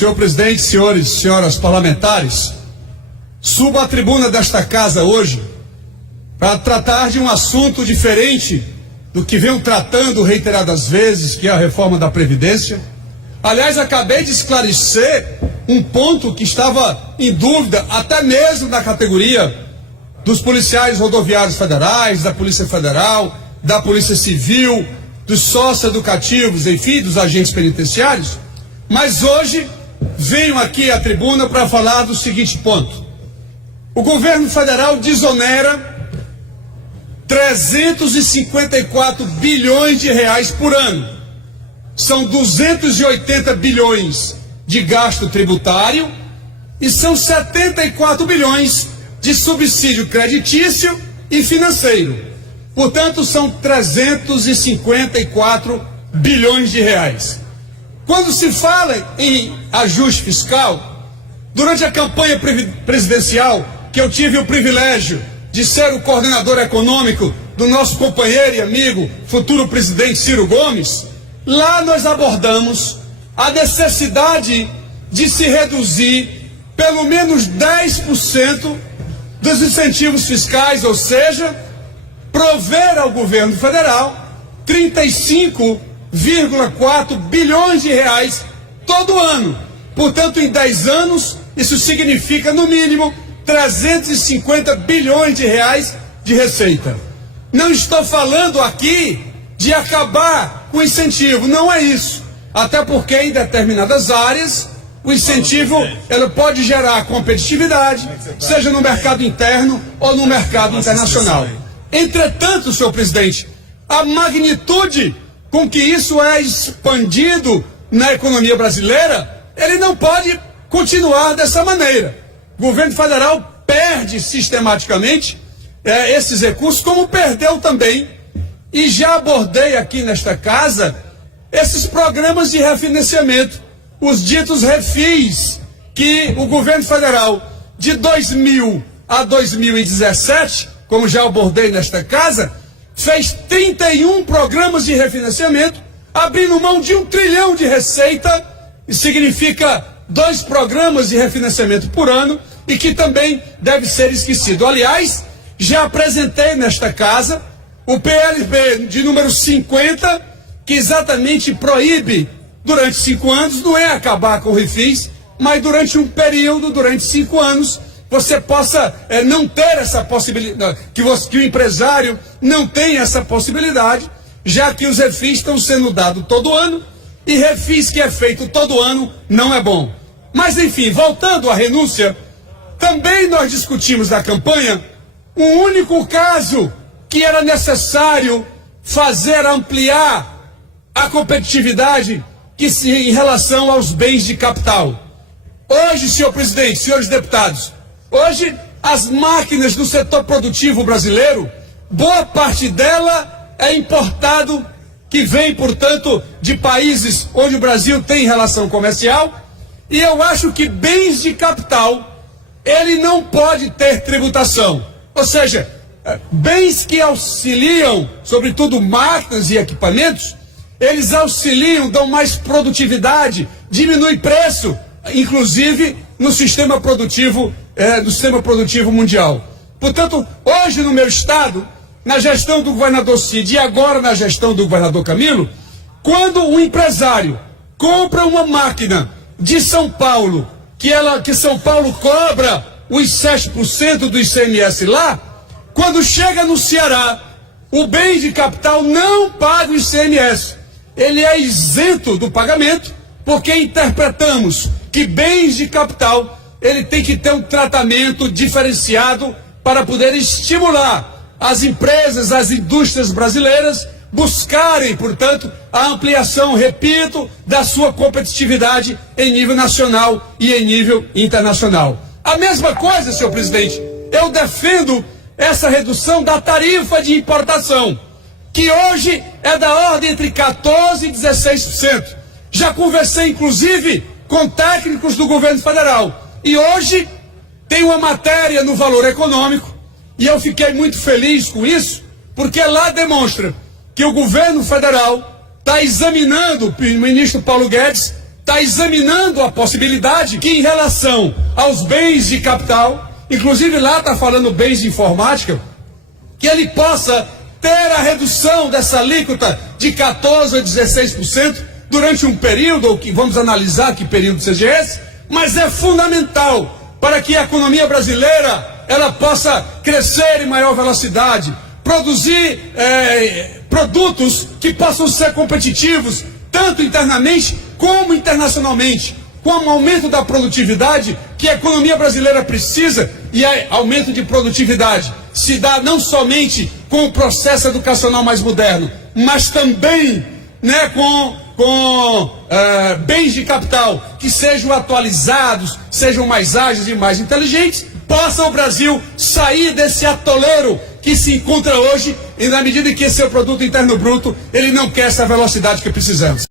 Senhor presidente, senhores e senhoras parlamentares, subo à tribuna desta casa hoje para tratar de um assunto diferente do que venho tratando reiteradas vezes, que é a reforma da Previdência. Aliás, acabei de esclarecer um ponto que estava em dúvida, até mesmo na categoria dos policiais rodoviários federais, da Polícia Federal, da Polícia Civil, dos socioeducativos, enfim, dos agentes penitenciários. Mas hoje venho aqui à tribuna para falar do seguinte ponto. O governo federal desonera 354 bilhões de reais por ano. São 280 bilhões de gasto tributário e são 74 bilhões de subsídio creditício e financeiro. Portanto, são 354 bilhões de reais. Quando se fala em ajuste fiscal, durante a campanha presidencial, que eu tive o privilégio de ser o coordenador econômico do nosso companheiro e amigo, futuro presidente Ciro Gomes, lá nós abordamos a necessidade de se reduzir pelo menos 10% dos incentivos fiscais, ou seja, prover ao governo federal 35,4 bilhões de reais todo ano. Portanto, em 10 anos, isso significa, no mínimo, 350 bilhões de reais de receita. Não estou falando aqui de acabar com o incentivo, não é isso. Até porque em determinadas áreas o incentivo ele pode gerar competitividade, seja no mercado interno ou no mercado internacional. Entretanto, senhor presidente, a magnitude com que isso é expandido na economia brasileira, ele não pode continuar dessa maneira. O governo federal perde sistematicamente esses recursos, como perdeu também, e já abordei aqui nesta casa, esses programas de refinanciamento, os ditos refis, que o governo federal, de 2000 a 2017, como já abordei nesta casa, fez 31 programas de refinanciamento, abrindo mão de 1 trilhão de receita, e significa 2 programas de refinanciamento por ano, e que também deve ser esquecido. Aliás, já apresentei nesta casa o PLB de número 50, que exatamente proíbe, durante 5 anos, não é acabar com o refis, mas durante um período, durante 5 anos, você possa não ter essa possibilidade, que o empresário não tenha essa possibilidade, já que os refis estão sendo dados todo ano, e refis que é feito todo ano não é bom. Mas enfim, voltando à renúncia, também nós discutimos na campanha um único caso que era necessário fazer ampliar a competitividade em relação aos bens de capital. Hoje, senhor presidente, senhores deputados, hoje as máquinas do setor produtivo brasileiro, boa parte dela é importado, que vem, portanto, de países onde o Brasil tem relação comercial, e eu acho que bens de capital, ele não pode ter tributação. Ou seja, bens que auxiliam, sobretudo máquinas e equipamentos, eles auxiliam, dão mais produtividade, diminui preço, inclusive no sistema produtivo mundial. Portanto, hoje no meu estado, na gestão do governador Cid e agora na gestão do governador Camilo, quando um empresário compra uma máquina de São Paulo, que São Paulo cobra os 7% do ICMS lá, quando chega no Ceará, o bem de capital não paga o ICMS. Ele é isento do pagamento, porque interpretamos que bens de capital, ele tem que ter um tratamento diferenciado para poder estimular as empresas, as indústrias brasileiras buscarem, portanto, a ampliação, repito, da sua competitividade em nível nacional e em nível internacional. A mesma coisa, senhor presidente, eu defendo essa redução da tarifa de importação, que hoje é da ordem entre 14% e 16%. Já conversei, inclusive, com técnicos do governo federal. E hoje tem uma matéria no Valor Econômico, e eu fiquei muito feliz com isso, porque lá demonstra que o governo federal está examinando, o ministro Paulo Guedes está examinando a possibilidade que, em relação aos bens de capital, inclusive lá está falando bens de informática, que ele possa ter a redução dessa alíquota de 14% a 16% durante um período, ou que vamos analisar que período seja esse, mas é fundamental para que a economia brasileira ela possa crescer em maior velocidade, produzir produtos que possam ser competitivos, tanto internamente como internacionalmente, com o aumento da produtividade que a economia brasileira precisa, e aumento de produtividade se dá não somente com o processo educacional mais moderno, mas também com bens de capital que sejam atualizados, sejam mais ágeis e mais inteligentes, possa o Brasil sair desse atoleiro que se encontra hoje, e na medida em que seu produto interno bruto ele não quer essa velocidade que precisamos.